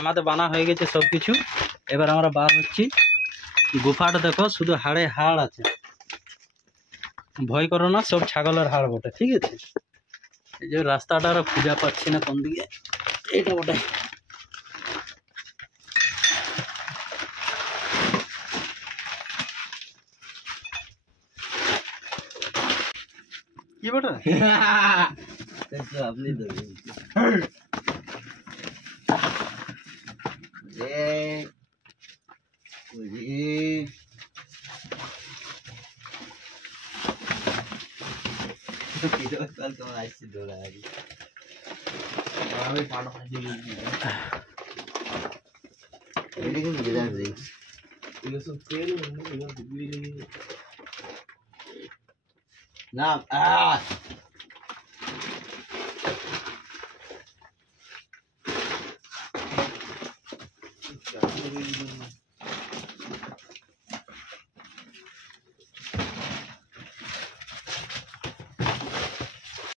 আমাদের বানা হয়ে গেছে সব কিছু। এবার আমরা বার হচ্ছি। গুফাটা দেখো শুধু হাড়ে হাড় আছে, ভয় করো না, সব ছাগলের হাড় বটে, ঠিক আছে। এই যে রাস্তাটা আর খুঁজে পাচ্ছি না কোন দিকে, এটা বটে। কি বটে আপনি তোমার আসছি দৌড়া আমি পাড়া এটা কিন্তু বিরাট রিস্ক। না